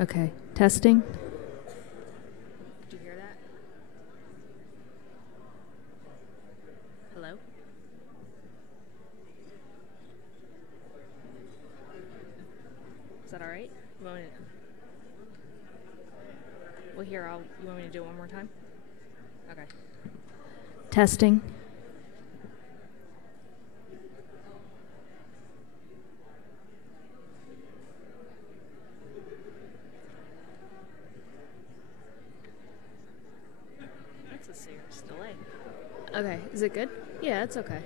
Okay. Testing. Did you hear that? Hello? Is that all right? You want me to... Well, here, you want me to do it one more time? Okay. Testing. That's a serious delay. Okay. Is it good? Yeah, it's okay.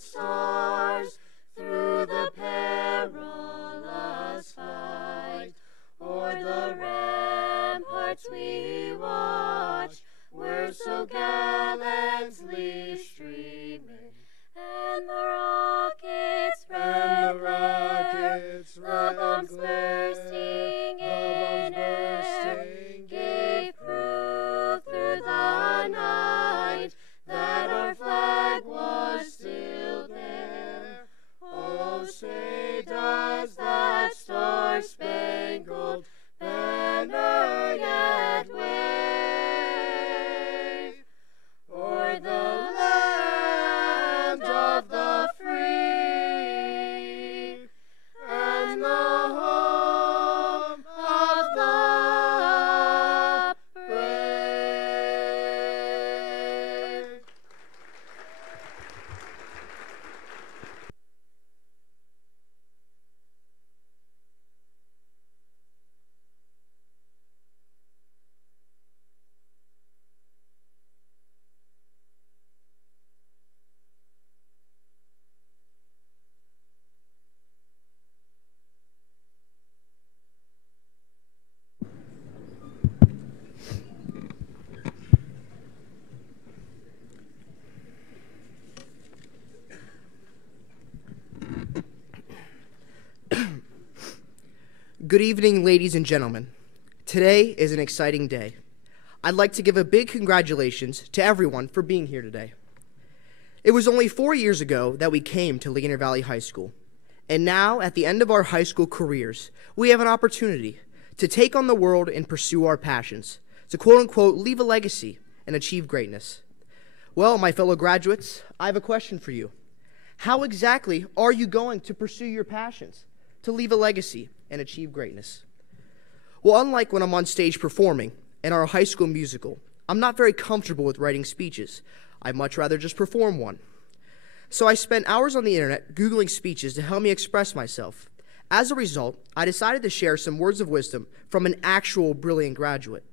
bright stars through the perilous fight. O'er the ramparts we watch were so gallantly streaming, and the rockets red glare, the bombs bursting in air, gave proof through the night that our flag was still there. Oh, say does that star-spangled banner yet wave o'er the land of the free and the home of the brave? Good evening, ladies and gentlemen. Today is an exciting day. I'd like to give a big congratulations to everyone for being here today. It was only 4 years ago that we came to Ligonier Valley High School, and now, at the end of our high school careers, we have an opportunity to take on the world and pursue our passions, to quote-unquote leave a legacy and achieve greatness. Well, my fellow graduates, I have a question for you. How exactly are you going to pursue your passions, to leave a legacy and achieve greatness? Well, unlike when I'm on stage performing in our high school musical, I'm not very comfortable with writing speeches. I'd much rather just perform one. So I spent hours on the internet Googling speeches to help me express myself. As a result, I decided to share some words of wisdom from an actual brilliant graduate.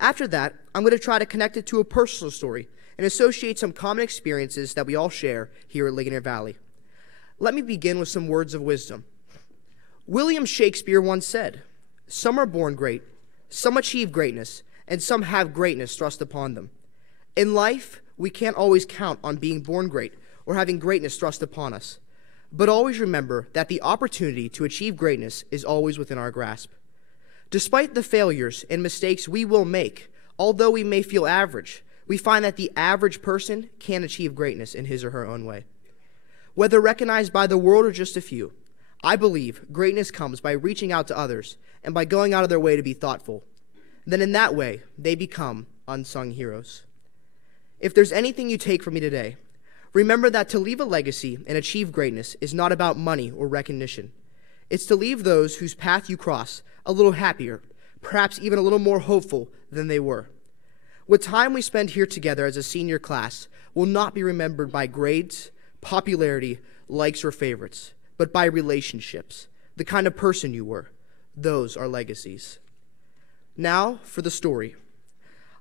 After that, I'm going to try to connect it to a personal story and associate some common experiences that we all share here at Ligonier Valley. Let me begin with some words of wisdom. William Shakespeare once said, "Some are born great, some achieve greatness, and some have greatness thrust upon them." In life, we can't always count on being born great or having greatness thrust upon us. But always remember that the opportunity to achieve greatness is always within our grasp. Despite the failures and mistakes we will make, although we may feel average, we find that the average person can achieve greatness in his or her own way. Whether recognized by the world or just a few, I believe greatness comes by reaching out to others and by going out of their way to be thoughtful. Then in that way, they become unsung heroes. If there's anything you take from me today, remember that to leave a legacy and achieve greatness is not about money or recognition. It's to leave those whose path you cross a little happier, perhaps even a little more hopeful than they were. What time we spend here together as a senior class will not be remembered by grades, popularity, likes, or favorites, but by relationships, the kind of person you were. Those are legacies. Now for the story.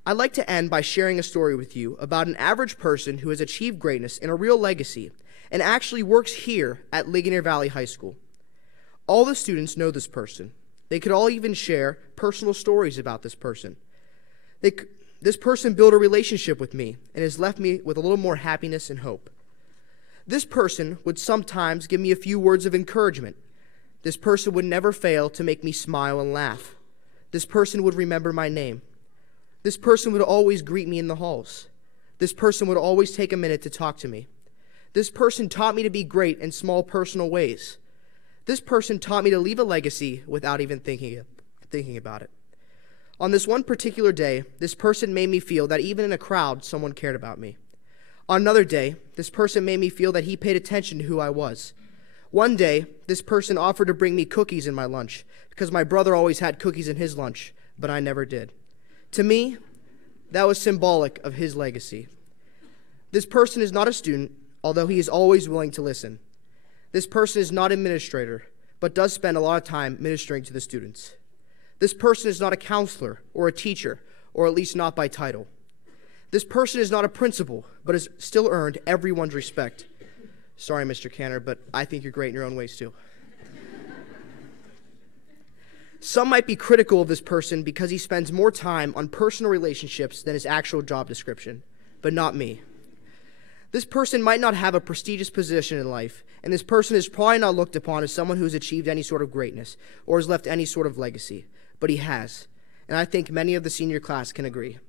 I'd like to end by sharing a story with you about an average person who has achieved greatness and a real legacy and actually works here at Ligonier Valley High School. All the students know this person. They could all even share personal stories about this person. This person built a relationship with me and has left me with a little more happiness and hope. This person would sometimes give me a few words of encouragement. This person would never fail to make me smile and laugh. This person would remember my name. This person would always greet me in the halls. This person would always take a minute to talk to me. This person taught me to be great in small personal ways. This person taught me to leave a legacy without even thinking about it. On this one particular day, this person made me feel that even in a crowd, someone cared about me. On another day, this person made me feel that he paid attention to who I was. One day, this person offered to bring me cookies in my lunch because my brother always had cookies in his lunch, but I never did. To me, that was symbolic of his legacy. This person is not a student, although he is always willing to listen. This person is not an administrator, but does spend a lot of time ministering to the students. This person is not a counselor or a teacher, or at least not by title. This person is not a principal, but has still earned everyone's respect. Sorry, Mr. Canner, but I think you're great in your own ways too. Some might be critical of this person because he spends more time on personal relationships than his actual job description, but not me. This person might not have a prestigious position in life, and this person is probably not looked upon as someone who has achieved any sort of greatness or has left any sort of legacy, but he has, and I think many of the senior class can agree.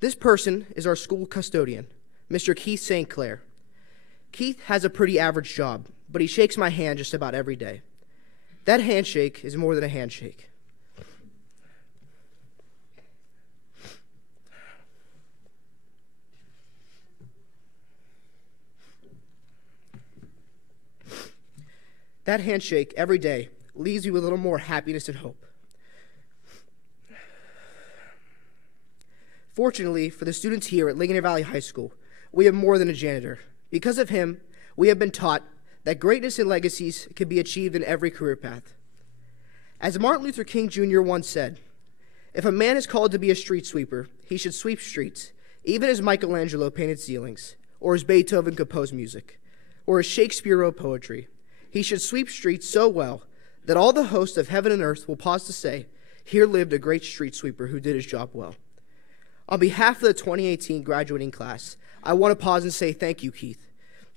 This person is our school custodian, Mr. Keith St. Clair. Keith has a pretty average job, but he shakes my hand just about every day. That handshake is more than a handshake. That handshake every day leaves you with a little more happiness and hope. Fortunately for the students here at Ligonier Valley High School, we have more than a janitor. Because of him, we have been taught that greatness and legacies can be achieved in every career path. As Martin Luther King Jr. once said, if a man is called to be a street sweeper, he should sweep streets, even as Michelangelo painted ceilings, or as Beethoven composed music, or as Shakespeare wrote poetry. He should sweep streets so well that all the hosts of heaven and earth will pause to say, here lived a great street sweeper who did his job well. On behalf of the 2018 graduating class, I want to pause and say thank you, Keith.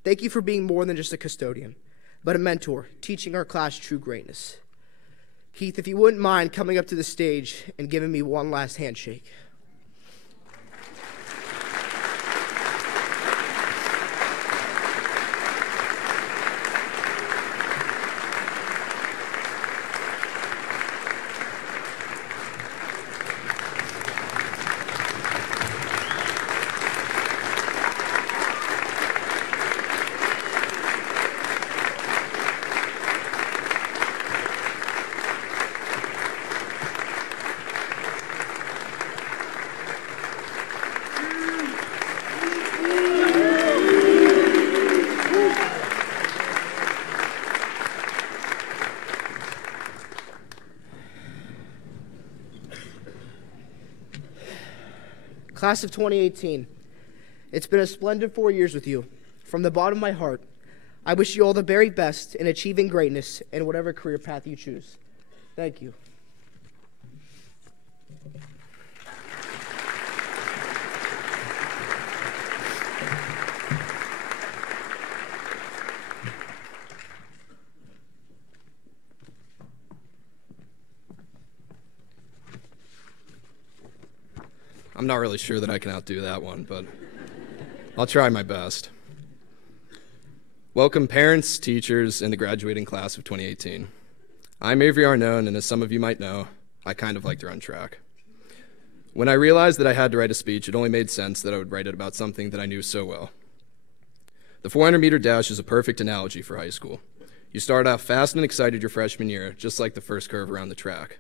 Thank you for being more than just a custodian, but a mentor, teaching our class true greatness. Keith, if you wouldn't mind coming up to the stage and giving me one last handshake. Class of 2018, it's been a splendid 4 years with you. From the bottom of my heart, I wish you all the very best in achieving greatness in whatever career path you choose. Thank you. I'm not really sure that I can outdo that one, but I'll try my best. Welcome parents, teachers, and the graduating class of 2018. I'm Avery Arnone, and as some of you might know, I kind of like to run track. When I realized that I had to write a speech, it only made sense that I would write it about something that I knew so well. The 400-meter dash is a perfect analogy for high school. You start off fast and excited your freshman year, just like the first curve around the track.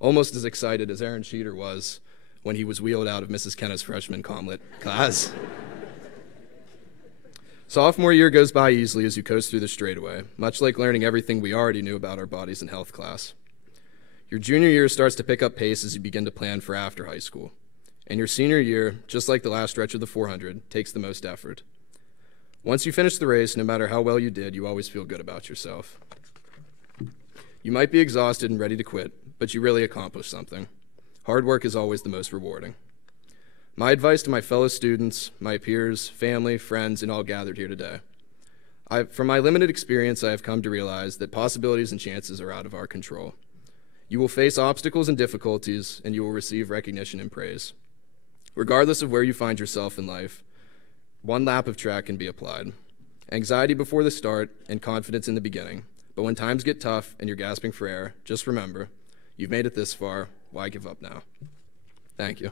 Almost as excited as Aaron Sheeter was when he was wheeled out of Mrs. Kenna's freshman comlet class. Sophomore year goes by easily as you coast through the straightaway, much like learning everything we already knew about our bodies in health class. Your junior year starts to pick up pace as you begin to plan for after high school. And your senior year, just like the last stretch of the 400, takes the most effort. Once you finish the race, no matter how well you did, you always feel good about yourself. You might be exhausted and ready to quit, but you really accomplished something. Hard work is always the most rewarding. My advice to my fellow students, my peers, family, friends, and all gathered here today. From my limited experience, I have come to realize that possibilities and chances are out of our control. You will face obstacles and difficulties, and you will receive recognition and praise. Regardless of where you find yourself in life, one lap of track can be applied. Anxiety before the start and confidence in the beginning. But when times get tough and you're gasping for air, just remember, you've made it this far. Why give up now? Thank you.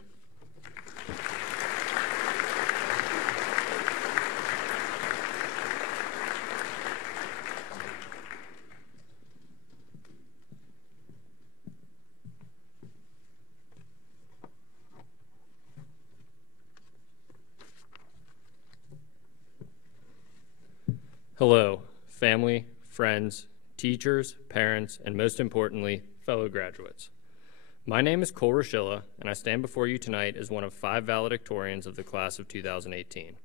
Hello, family, friends, teachers, parents, and most importantly, fellow graduates. My name is Cole Rochilla, and I stand before you tonight as one of 5 valedictorians of the class of 2018.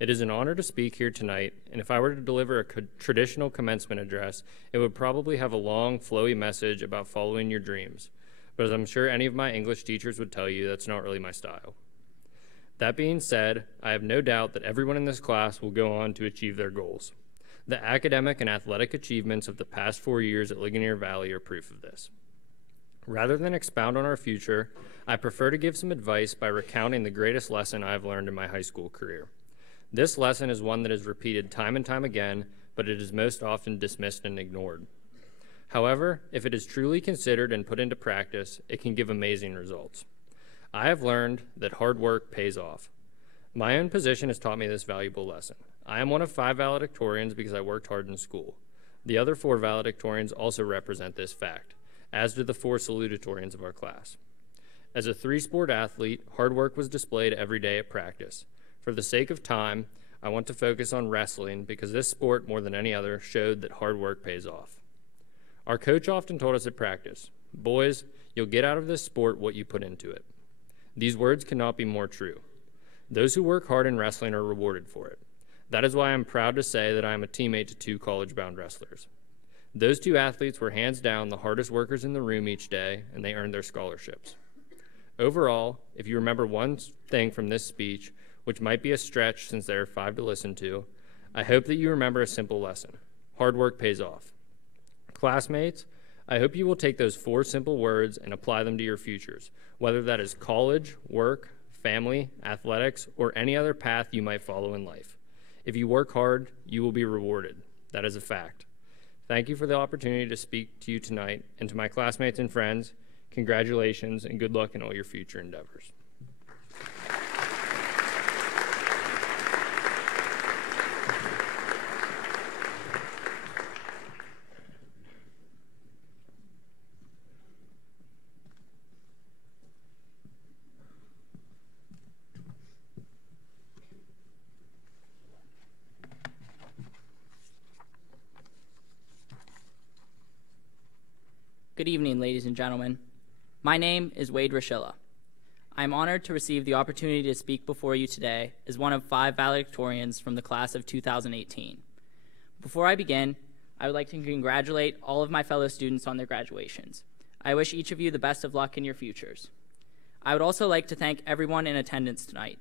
It is an honor to speak here tonight, and if I were to deliver a traditional commencement address, it would probably have a long, flowy message about following your dreams. But as I'm sure any of my English teachers would tell you, that's not really my style. That being said, I have no doubt that everyone in this class will go on to achieve their goals. The academic and athletic achievements of the past 4 years at Ligonier Valley are proof of this. Rather than expound on our future, I prefer to give some advice by recounting the greatest lesson I've learned in my high school career. This lesson is one that is repeated time and time again, but it is most often dismissed and ignored. However, if it is truly considered and put into practice, it can give amazing results. I have learned that hard work pays off. My own position has taught me this valuable lesson. I am one of 5 valedictorians because I worked hard in school. The other 4 valedictorians also represent this fact, as do the 4 salutatorians of our class. As a 3-sport athlete, hard work was displayed every day at practice. For the sake of time, I want to focus on wrestling because this sport, more than any other, showed that hard work pays off. Our coach often told us at practice, "Boys, you'll get out of this sport what you put into it." These words cannot be more true. Those who work hard in wrestling are rewarded for it. That is why I'm proud to say that I am a teammate to 2 college-bound wrestlers. Those 2 athletes were hands down the hardest workers in the room each day, and they earned their scholarships. Overall, if you remember one thing from this speech, which might be a stretch since there are 5 to listen to, I hope that you remember a simple lesson. Hard work pays off. Classmates, I hope you will take those 4 simple words and apply them to your futures, whether that is college, work, family, athletics, or any other path you might follow in life. If you work hard, you will be rewarded. That is a fact. Thank you for the opportunity to speak to you tonight, and to my classmates and friends, congratulations and good luck in all your future endeavors. Good evening, ladies and gentlemen. My name is Wade Rochilla. I am honored to receive the opportunity to speak before you today as one of 5 valedictorians from the class of 2018. Before I begin, I would like to congratulate all of my fellow students on their graduations. I wish each of you the best of luck in your futures. I would also like to thank everyone in attendance tonight.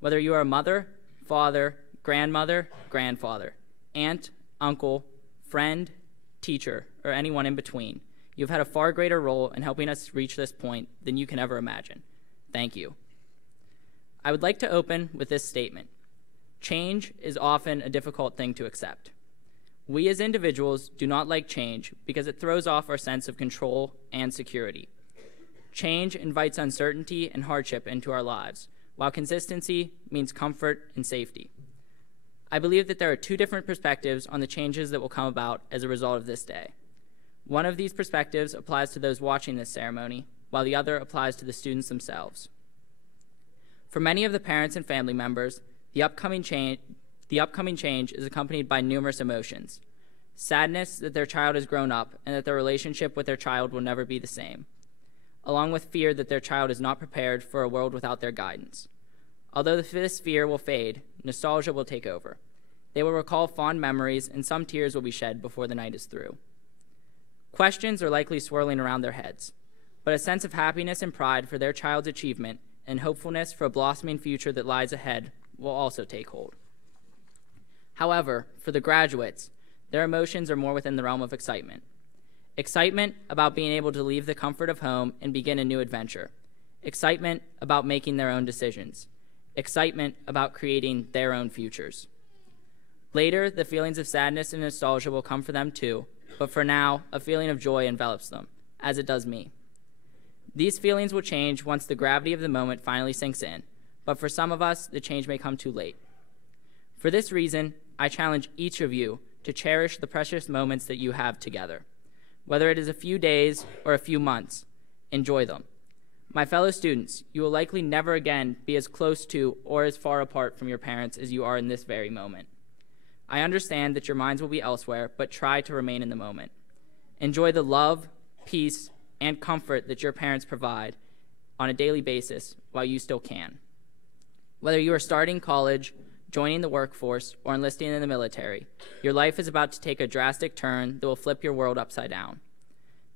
Whether you are a mother, father, grandmother, grandfather, aunt, uncle, friend, teacher, or anyone in between, you've had a far greater role in helping us reach this point than you can ever imagine. Thank you. I would like to open with this statement. Change is often a difficult thing to accept. We as individuals do not like change because it throws off our sense of control and security. Change invites uncertainty and hardship into our lives, while consistency means comfort and safety. I believe that there are 2 different perspectives on the changes that will come about as a result of this day. One of these perspectives applies to those watching this ceremony, while the other applies to the students themselves. For many of the parents and family members, the upcoming change is accompanied by numerous emotions. Sadness that their child has grown up and that their relationship with their child will never be the same, along with fear that their child is not prepared for a world without their guidance. Although this fear will fade, nostalgia will take over. They will recall fond memories, and some tears will be shed before the night is through. Questions are likely swirling around their heads, but a sense of happiness and pride for their child's achievement and hopefulness for a blossoming future that lies ahead will also take hold. However, for the graduates, their emotions are more within the realm of excitement. Excitement about being able to leave the comfort of home and begin a new adventure. Excitement about making their own decisions. Excitement about creating their own futures. Later, the feelings of sadness and nostalgia will come for them too, but for now, a feeling of joy envelops them, as it does me. These feelings will change once the gravity of the moment finally sinks in, but for some of us, the change may come too late. For this reason, I challenge each of you to cherish the precious moments that you have together. Whether it is a few days or a few months, enjoy them. My fellow students, you will likely never again be as close to or as far apart from your parents as you are in this very moment. I understand that your minds will be elsewhere, but try to remain in the moment. Enjoy the love, peace, and comfort that your parents provide on a daily basis while you still can. Whether you are starting college, joining the workforce, or enlisting in the military, your life is about to take a drastic turn that will flip your world upside down.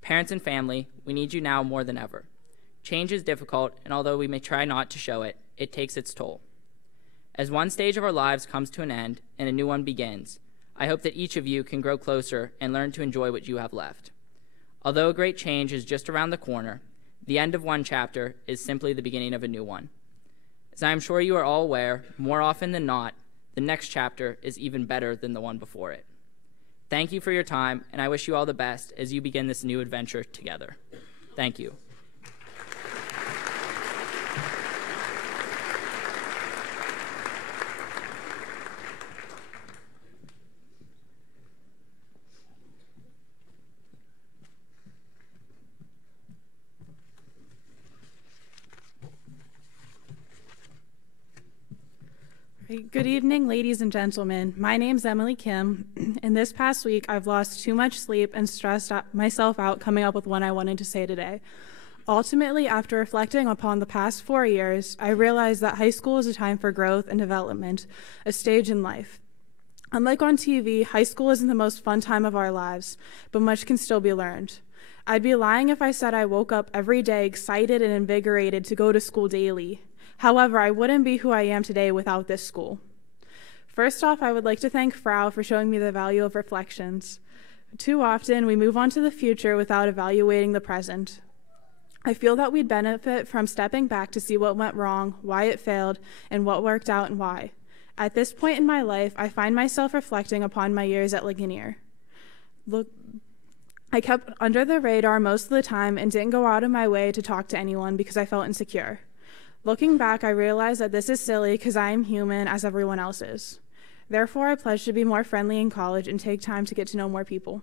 Parents and family, we need you now more than ever. Change is difficult, and although we may try not to show it, it takes its toll. As one stage of our lives comes to an end and a new one begins, I hope that each of you can grow closer and learn to enjoy what you have left. Although a great change is just around the corner, the end of one chapter is simply the beginning of a new one. As I am sure you are all aware, more often than not, the next chapter is even better than the one before it. Thank you for your time, and I wish you all the best as you begin this new adventure together. Thank you. Good evening, ladies and gentlemen. My name's Emily Kim, and this past week I've lost too much sleep and stressed myself out coming up with what I wanted to say today. Ultimately, after reflecting upon the past 4 years, I realized that high school is a time for growth and development, a stage in life. Unlike on TV, high school isn't the most fun time of our lives, but much can still be learned. I'd be lying if I said I woke up every day excited and invigorated to go to school daily. However, I wouldn't be who I am today without this school. First off, I would like to thank Frau for showing me the value of reflections. Too often, we move on to the future without evaluating the present. I feel that we'd benefit from stepping back to see what went wrong, why it failed, and what worked out and why. At this point in my life, I find myself reflecting upon my years at Ligonier. I kept under the radar most of the time and didn't go out of my way to talk to anyone because I felt insecure. Looking back, I realized that this is silly because I am human as everyone else is. Therefore, I pledge to be more friendly in college and take time to get to know more people.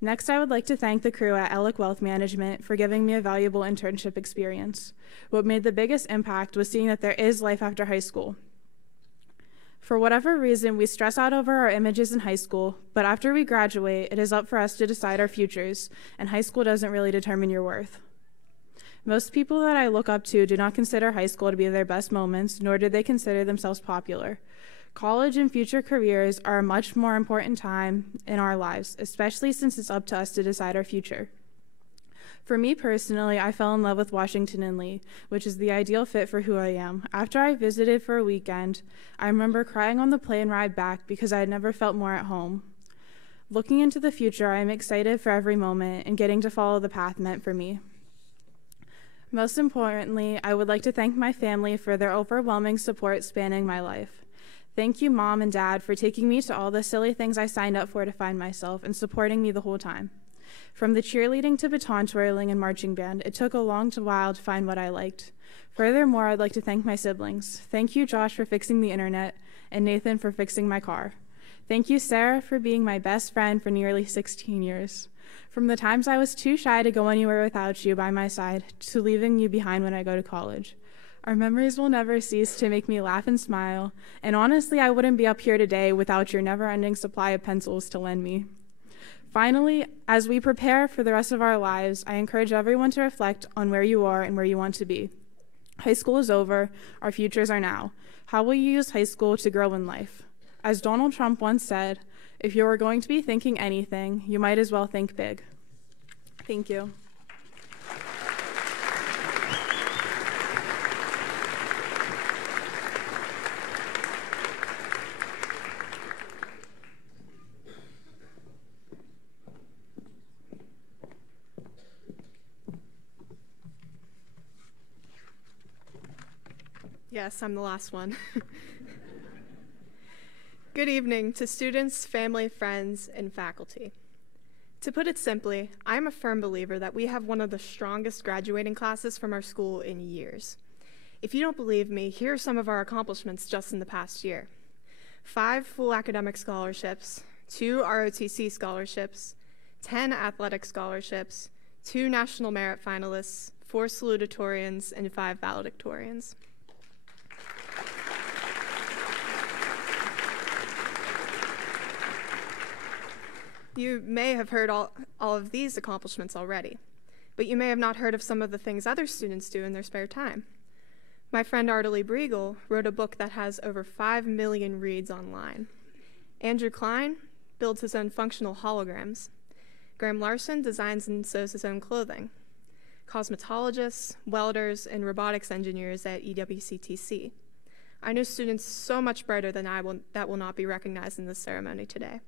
Next, I would like to thank the crew at Alec Wealth Management for giving me a valuable internship experience. What made the biggest impact was seeing that there is life after high school. For whatever reason, we stress out over our images in high school, but after we graduate, it is up for us to decide our futures, and high school doesn't really determine your worth. Most people that I look up to do not consider high school to be their best moments, nor do they consider themselves popular. College and future careers are a much more important time in our lives, especially since it's up to us to decide our future. For me personally, I fell in love with Washington and Lee, which is the ideal fit for who I am. After I visited for a weekend, I remember crying on the plane ride back because I had never felt more at home. Looking into the future, I am excited for every moment and getting to follow the path meant for me. Most importantly, I would like to thank my family for their overwhelming support spanning my life. Thank you, Mom and Dad, for taking me to all the silly things I signed up for to find myself and supporting me the whole time. From the cheerleading to baton twirling and marching band, it took a long while to find what I liked. Furthermore, I'd like to thank my siblings. Thank you, Josh, for fixing the internet, and Nathan for fixing my car. Thank you, Sarah, for being my best friend for nearly 16 years. From the times I was too shy to go anywhere without you by my side, to leaving you behind when I go to college. Our memories will never cease to make me laugh and smile, and honestly, I wouldn't be up here today without your never-ending supply of pencils to lend me. Finally, as we prepare for the rest of our lives, I encourage everyone to reflect on where you are and where you want to be. High school is over, our futures are now. How will you use high school to grow in life? As Donald Trump once said, if you are going to be thinking anything, you might as well think big. Thank you. Yes, I'm the last one. Good evening to students, family, friends, and faculty. To put it simply, I'm a firm believer that we have one of the strongest graduating classes from our school in years. If you don't believe me, here are some of our accomplishments just in the past year. 5 full academic scholarships, 2 ROTC scholarships, 10 athletic scholarships, 2 national merit finalists, 4 salutatorians, and 5 valedictorians. You may have heard all of these accomplishments already, but you may have not heard of some of the things other students do in their spare time. My friend Artely Briegel wrote a book that has over 5 million reads online. Andrew Klein builds his own functional holograms. Graham Larson designs and sews his own clothing. Cosmetologists, welders, and robotics engineers at EWCTC. I know students so much brighter than that will not be recognized in this ceremony today.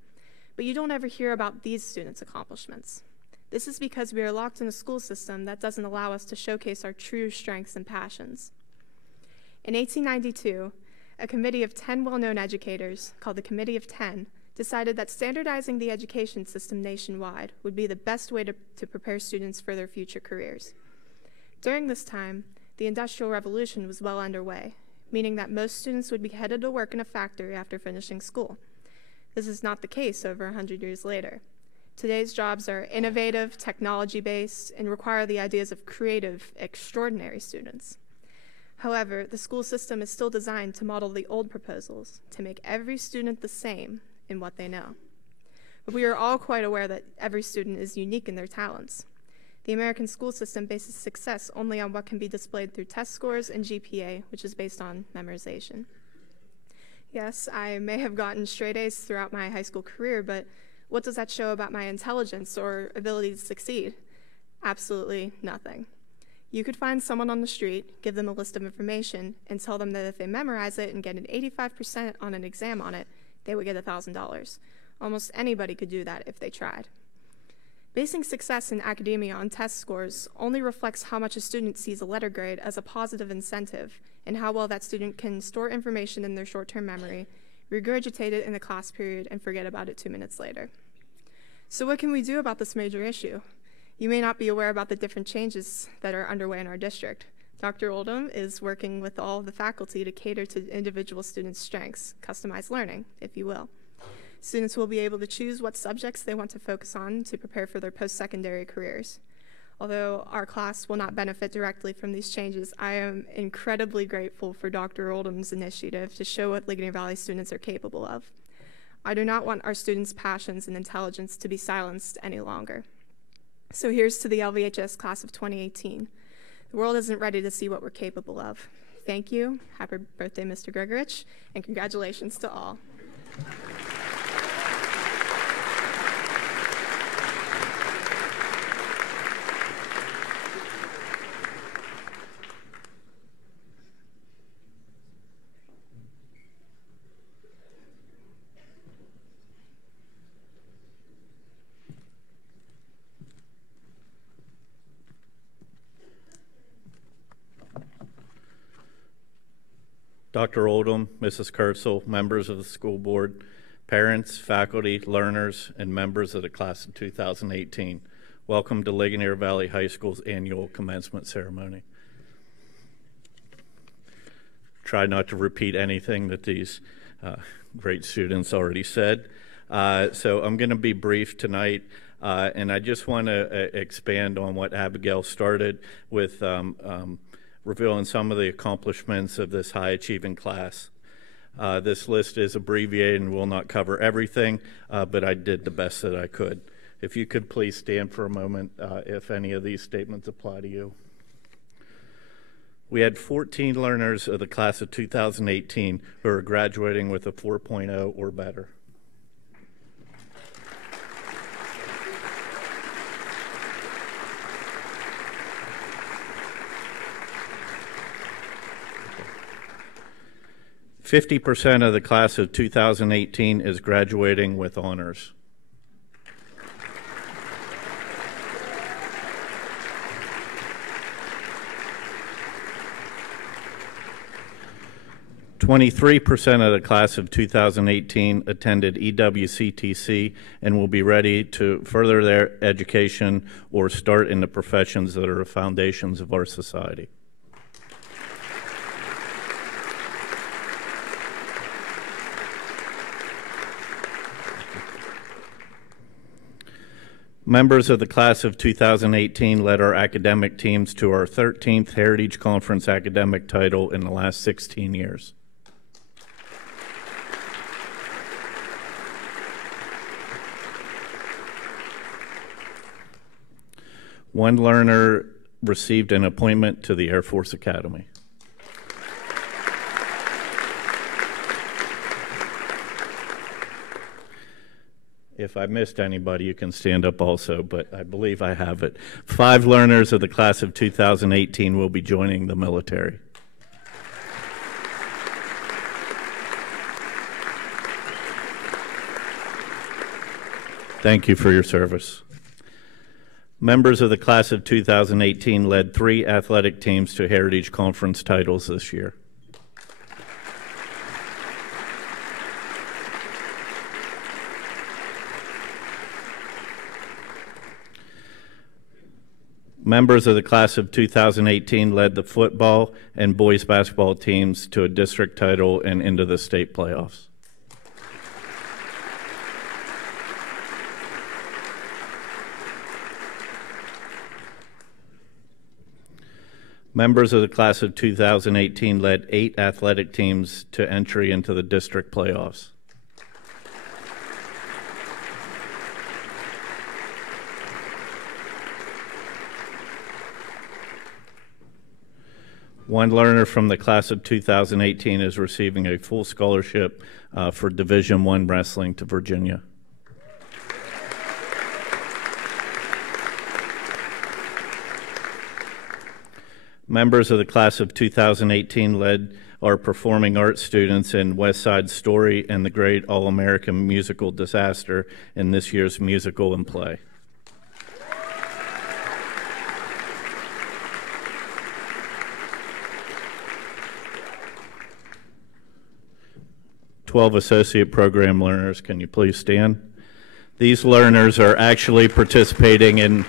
But you don't ever hear about these students' accomplishments. This is because we are locked in a school system that doesn't allow us to showcase our true strengths and passions. In 1892, a committee of 10 well-known educators, called the Committee of 10, decided that standardizing the education system nationwide would be the best way to prepare students for their future careers. During this time, the Industrial Revolution was well underway, meaning that most students would be headed to work in a factory after finishing school. This is not the case over 100 years later. Today's jobs are innovative, technology-based, and require the ideas of creative, extraordinary students. However, the school system is still designed to model the old proposals, to make every student the same in what they know. But we are all quite aware that every student is unique in their talents. The American school system bases success only on what can be displayed through test scores and GPA, which is based on memorization. Yes, I may have gotten straight A's throughout my high school career, but what does that show about my intelligence or ability to succeed? Absolutely nothing. You could find someone on the street, give them a list of information, and tell them that if they memorize it and get an 85% on an exam on it, they would get $1,000. Almost anybody could do that if they tried. Basing success in academia on test scores only reflects how much a student sees a letter grade as a positive incentive and how well that student can store information in their short-term memory, regurgitate it in the class period, and forget about it 2 minutes later. So what can we do about this major issue? You may not be aware about the different changes that are underway in our district. Dr. Oldham is working with all of the faculty to cater to individual students' strengths, customized learning, if you will. Students will be able to choose what subjects they want to focus on to prepare for their post-secondary careers. Although our class will not benefit directly from these changes, I am incredibly grateful for Dr. Oldham's initiative to show what Ligonier Valley students are capable of. I do not want our students' passions and intelligence to be silenced any longer. So here's to the LVHS class of 2018. The world isn't ready to see what we're capable of. Thank you, happy birthday, Mr. Gregorich, and congratulations to all. 'Dr. Oldham, Mrs. Kurtzel, members of the school board, parents, faculty, learners, and members of the class of 2018, welcome to Ligonier Valley High School's annual commencement ceremony. Try not to repeat anything that these great students already said. So I'm going to be brief tonight, and I just want to expand on what Abigail started with, revealing some of the accomplishments of this high-achieving class. This list is abbreviated and will not cover everything, but I did the best that I could. If you could please stand for a moment if any of these statements apply to you. We had 14 learners of the class of 2018 who are graduating with a 4.0 or better. %50 of the class of 2018 is graduating with honors. %23 of the class of 2018 attended EWCTC and will be ready to further their education or start in the professions that are the foundations of our society. Members of the class of 2018 led our academic teams to our 13th Heritage Conference academic title in the last 16 years. One learner received an appointment to the Air Force Academy. If I missed anybody, you can stand up also, but I believe I have it. 5 learners of the class of 2018 will be joining the military. Thank you for your service. Members of the class of 2018 led 3 athletic teams to Heritage Conference titles this year. Members of the class of 2018 led the football and boys basketball teams to a district title and into the state playoffs. Members of the class of 2018 led 8 athletic teams to entry into the district playoffs. One learner from the class of 2018 is receiving a full scholarship for Division I wrestling to Virginia. Members of the class of 2018 led our performing arts students in West Side Story and the Great All-American Musical Disaster in this year's musical and play. "12 associate program learners, can you please stand?" These learners are actually participating in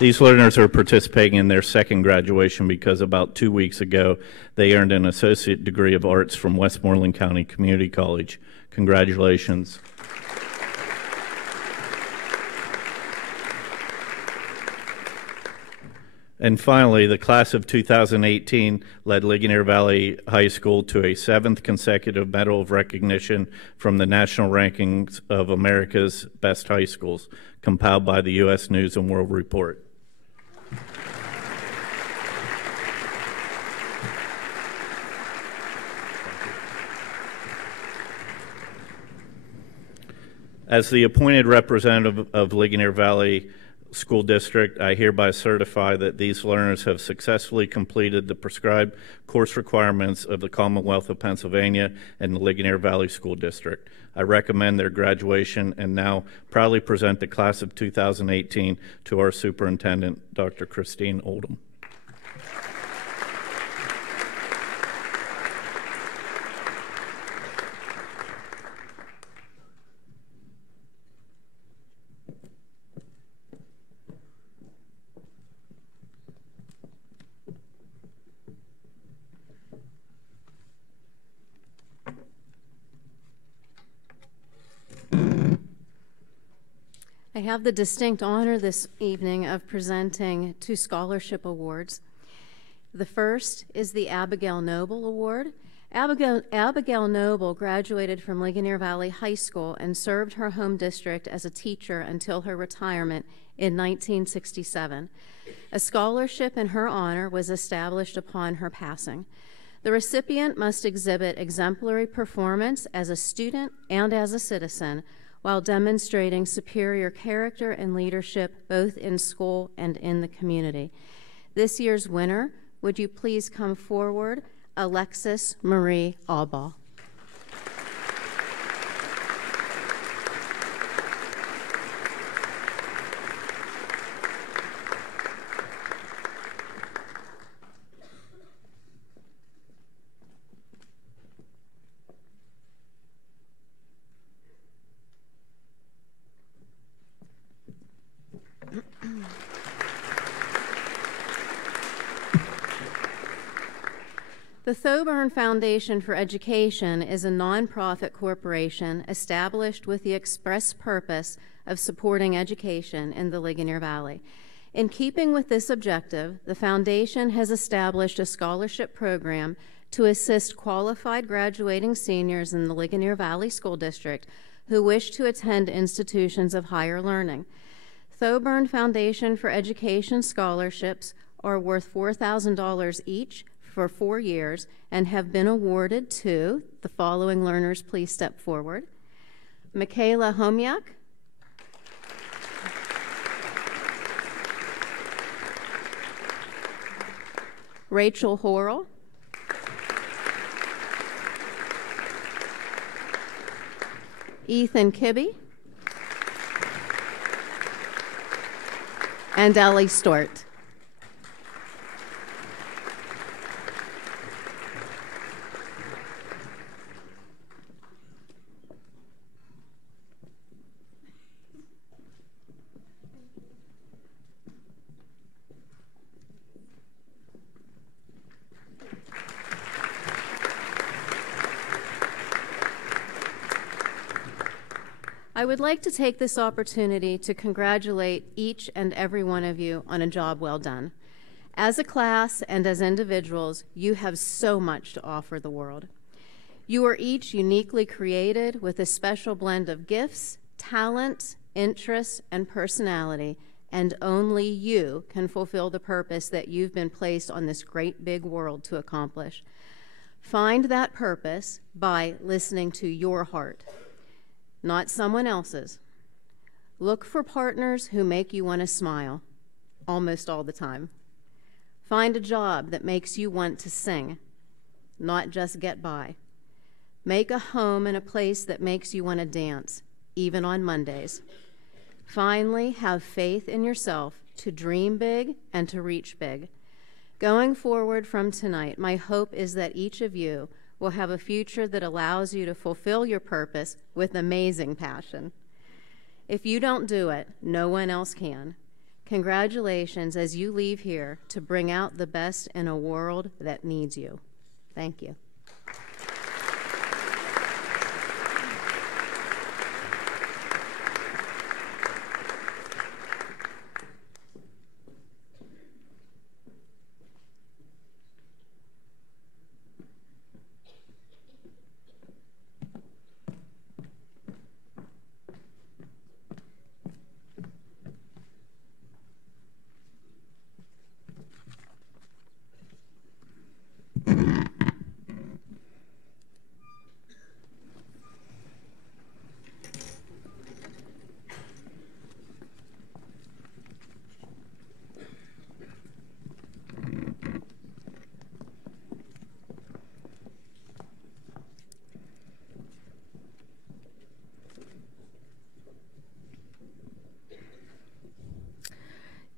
their second graduation because about 2 weeks ago they earned an associate degree of arts from Westmoreland County Community College. Congratulations. And finally, the class of 2018 led Ligonier Valley High School to a 7th consecutive Medal of Recognition from the National Rankings of America's Best High Schools, compiled by the U.S. News and World Report. As the appointed representative of Ligonier Valley School District, I hereby certify that these learners have successfully completed the prescribed course requirements of the Commonwealth of Pennsylvania and the Ligonier Valley School District. I recommend their graduation and now proudly present the class of 2018 to our superintendent, Dr. Christine Oldham. I have the distinct honor this evening of presenting 2 scholarship awards. The first is the Abigail Noble Award. Abigail Noble graduated from Ligonier Valley High School and served her home district as a teacher until her retirement in 1967. A scholarship in her honor was established upon her passing. The recipient must exhibit exemplary performance as a student and as a citizen, while demonstrating superior character and leadership both in school and in the community. This year's winner, would you please come forward, Alexis Marie Albaugh. The Thoburn Foundation for Education is a nonprofit corporation established with the express purpose of supporting education in the Ligonier Valley. In keeping with this objective, the foundation has established a scholarship program to assist qualified graduating seniors in the Ligonier Valley School District who wish to attend institutions of higher learning. Thoburn Foundation for Education scholarships are worth $4,000 each for 4 years and have been awarded to the following learners. Please step forward: Michaela Homiak. Rachel Horrell. Ethan Kibbe. And Ellie Stort. I would like to take this opportunity to congratulate each and every one of you on a job well done. As a class and as individuals, you have so much to offer the world. You are each uniquely created with a special blend of gifts, talent, interests, and personality, and only you can fulfill the purpose that you've been placed on this great big world to accomplish. Find that purpose by listening to your heart, not someone else's. Look for partners who make you want to smile, almost all the time. Find a job that makes you want to sing, not just get by. Make a home and a place that makes you want to dance, even on Mondays. Finally, have faith in yourself to dream big and to reach big. Going forward from tonight, my hope is that each of you will have a future that allows you to fulfill your purpose with amazing passion. If you don't do it, no one else can. Congratulations as you leave here to bring out the best in a world that needs you. Thank you.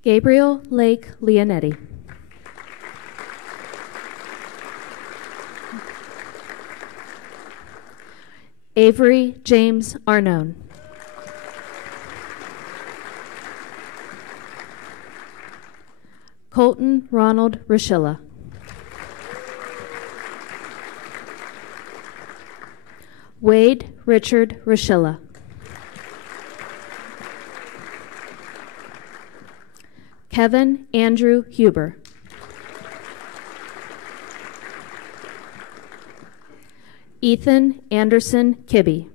Gabriel Lake Leonetti. Avery James Arnone. Colton Ronald Rochilla. Wade Richard Rochilla. Kevin Andrew Huber. Ethan Anderson Kibbe.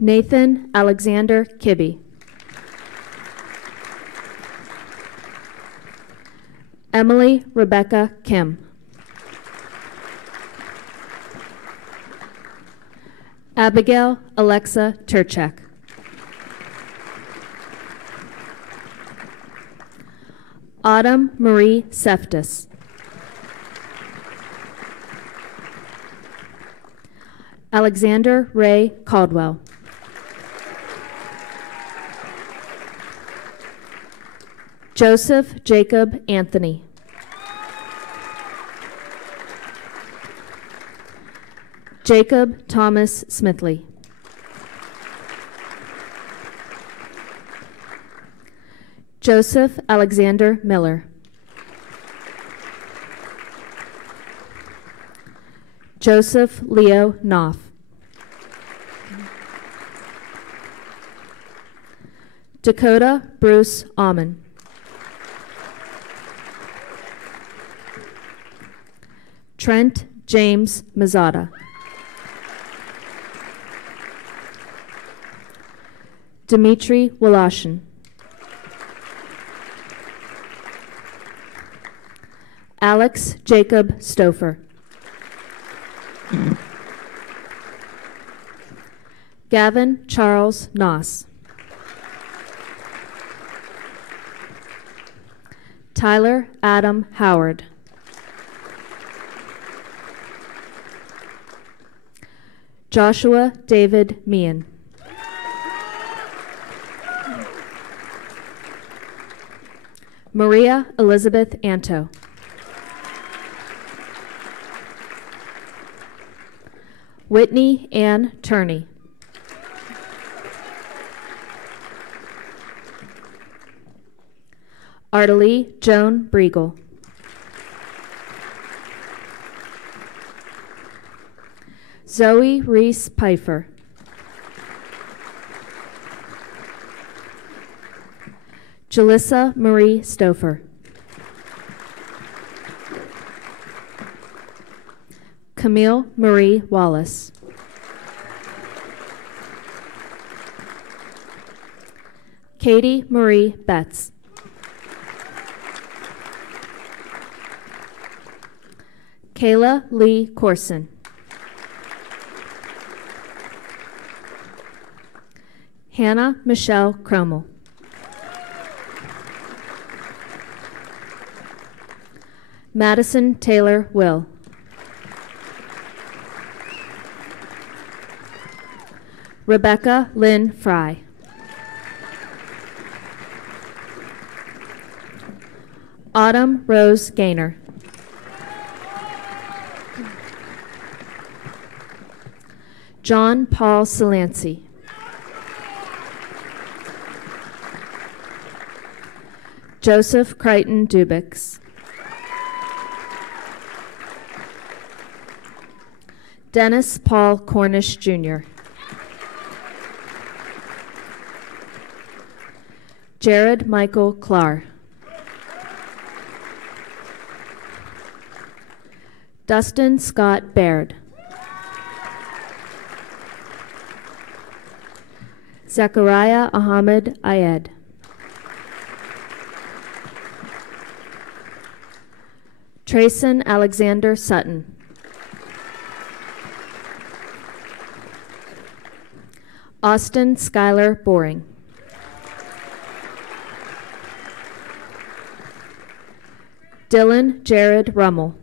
Nathan Alexander Kibbe. Emily Rebecca Kim. Abigail Alexa Turchak. Autumn Marie Seftis. Alexander Ray Caldwell. Joseph Jacob Anthony. Jacob Thomas Smithley. Joseph Alexander Miller. Joseph Leo Knopf. Dakota Bruce Amon. Trent James Mazzata. Dimitri Wolashin. Alex Jacob Stouffer. Gavin Charles Noss. Tyler Adam Howard. Joshua David Meehan. Maria Elizabeth Anto. Whitney Ann Turney. Ardelie Joan Briegel. Zoe Reese Pfeiffer. Jalissa Marie Stouffer. Camille Marie Wallace. Katie Marie Betts. Kayla Lee Corson. Hannah Michelle Cromwell. Madison Taylor Will. Rebecca Lynn Fry. Autumn Rose Gaynor. John Paul Salancy. Joseph Crichton Dubix. Dennis Paul Cornish, Jr. Jared Michael Clark. Dustin Scott Baird. Zachariah Ahmed Ayed. Trayson Alexander Sutton. Austin Schuyler Boring. Dylan Jared Rummel.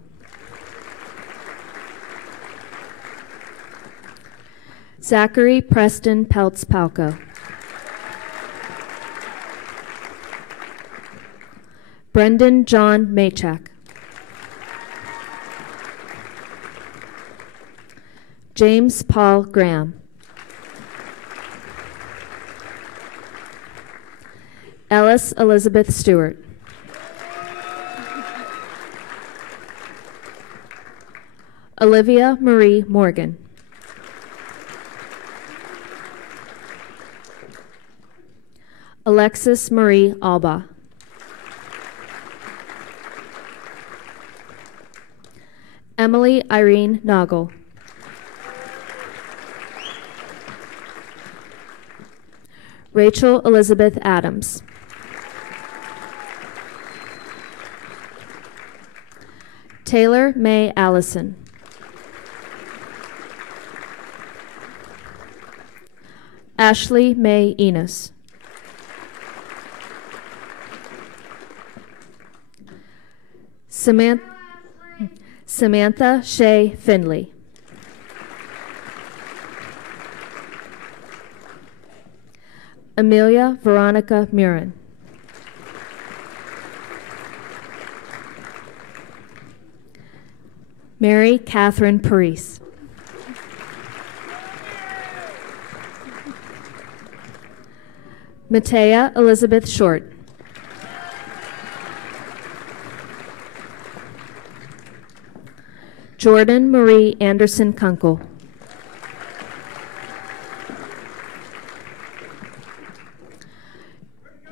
Zachary Preston Peltz Palco. Brendan John Maychak. James Paul Graham. Ellis Elizabeth Stewart. Olivia Marie Morgan. Alexis Marie Alba. Emily Irene Noggle. Rachel Elizabeth Adams. Taylor May Allison. Ashley May Enos. Samantha Shea Finley. Amelia Veronica Murin. Mary Catherine Parise. Matea Elizabeth Short. Jordan Marie Anderson Kunkel.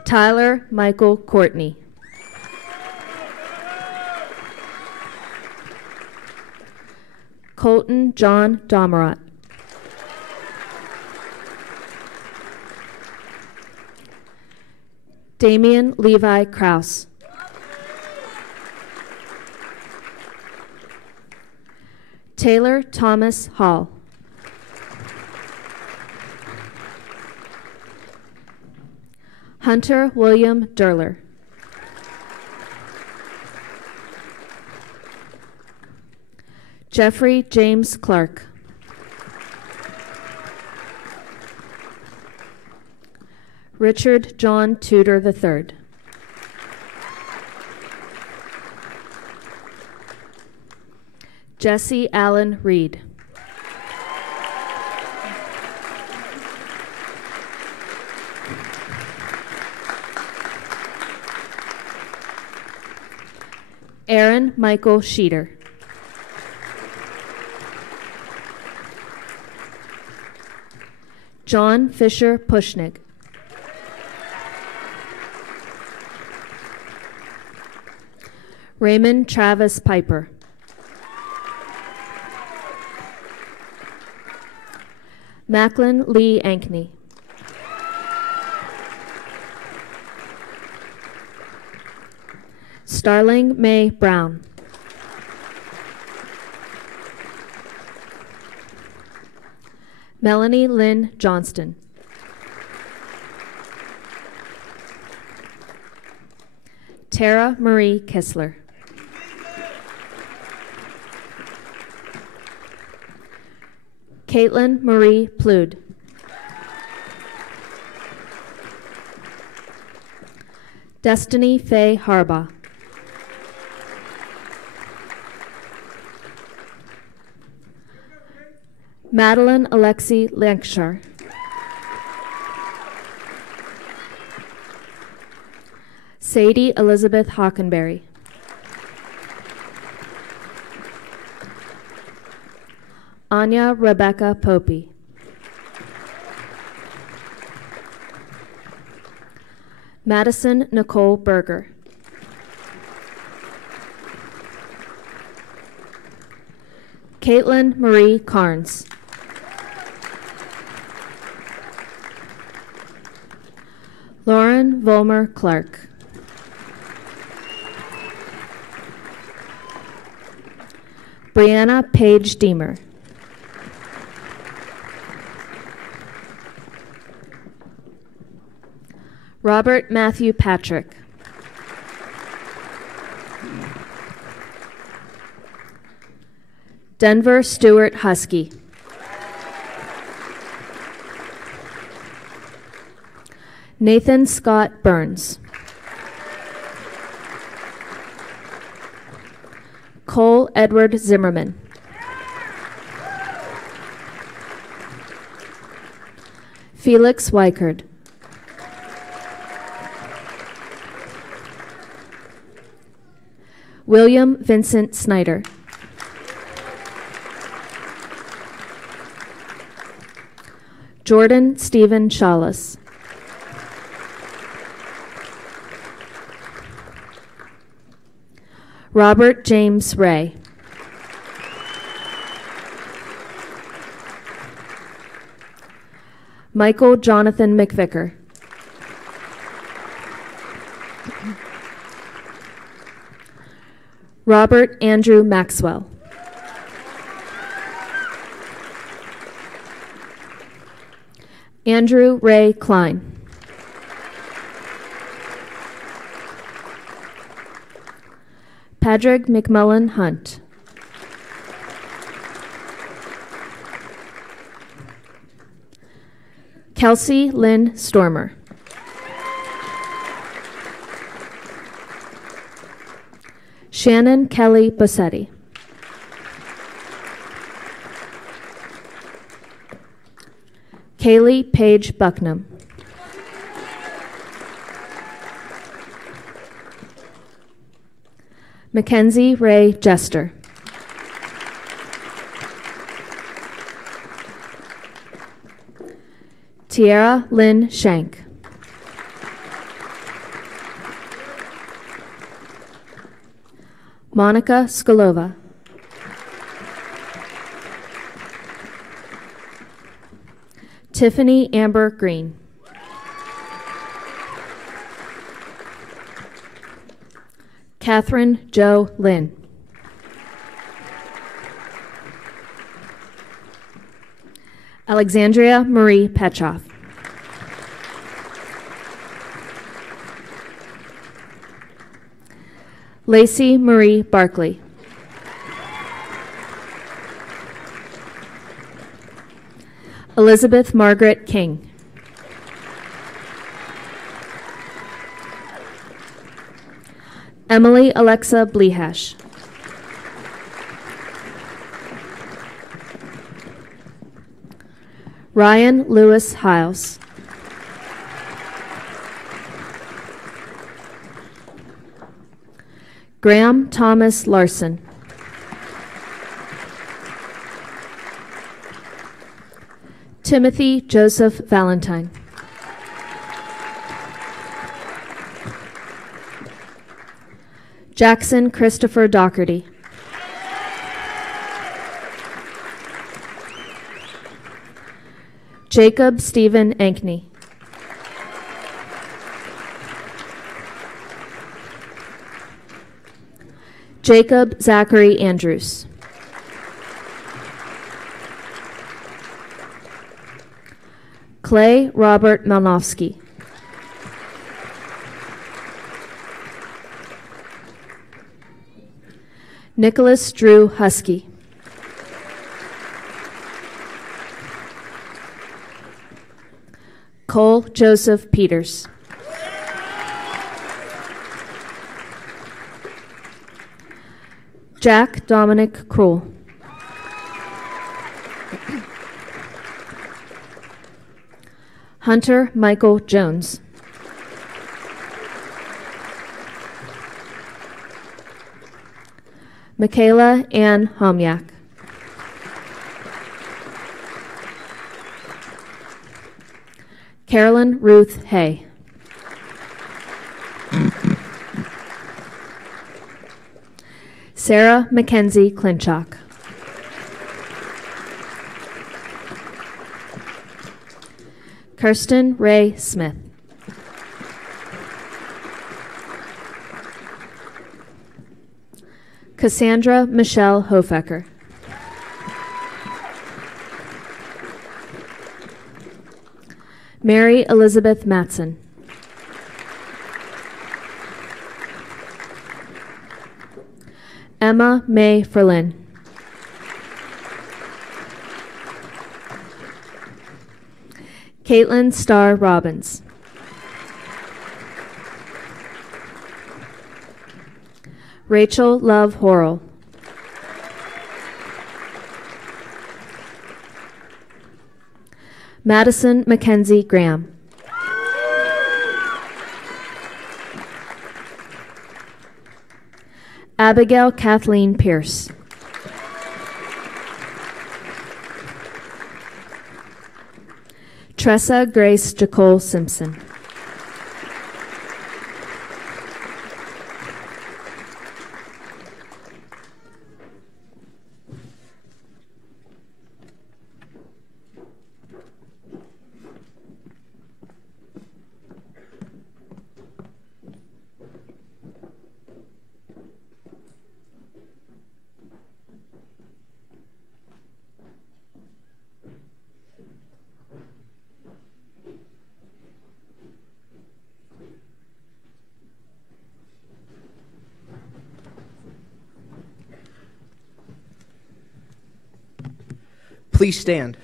Tyler Michael Courtney. Colton John Domerat. Damian Levi Kraus. Taylor Thomas Hall. Hunter William Durler. Jeffrey James Clark. Richard John Tudor III. Jesse Allen Reed. Aaron Michael Sheeter. John Fisher Pushnig. Raymond Travis Piper. Macklin Lee Ankney. Starling May Brown. Melanie Lynn Johnston. Tara Marie Kissler. Caitlin Marie Plude. Destiny Faye Harbaugh. Madeline Alexi Lankshire. Sadie Elizabeth Hockenberry. Anya Rebecca Popey. Madison Nicole Berger. Caitlin Marie Carnes. Lauren Volmer Clark. Brianna Page Deemer. Robert Matthew Patrick. Denver Stewart Husky. Nathan Scott Burns. Cole Edward Zimmerman. Felix Weichard. William Vincent Snyder. Jordan Stephen Chalice. Robert James Ray. Michael Jonathan McVicker. Robert Andrew Maxwell. Andrew Ray Klein. Padraig McMullen Hunt. Kelsey Lynn Stormer. Shannon Kelly Bossetti. Kaylee Paige Bucknam. Mackenzie Ray Jester. Tiara Lynn Shank. Monica Skolova. Tiffany Amber Green. Catherine Jo Lynn. Alexandria Marie Petroff. Lacey Marie Barkley. Elizabeth Margaret King. Emily Alexa Blehash. Ryan Lewis Hiles. Graham Thomas Larson. Timothy Joseph Valentine. Jackson Christopher Doherty. Jacob Stephen Ankney. Jacob Zachary Andrews. Clay Robert Malnowski. Nicholas Drew Husky. Cole Joseph Peters. Jack Dominic Kroll. Hunter Michael Jones. Michaela Ann Homyak. Carolyn Ruth Hay. Sarah Mackenzie Clinchock. Kirsten Ray Smith. Cassandra Michelle Hofecker. Mary Elizabeth Matson. Emma May Ferlin. Caitlin Starr Robbins. Rachel Love Horrell. Madison Mackenzie Graham. Abigail Kathleen Pierce. Tressa Grace Jacole Simpson. Please stand.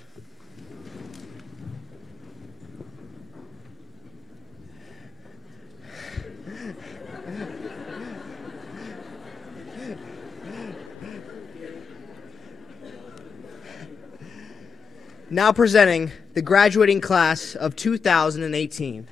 Now presenting the graduating class of 2018.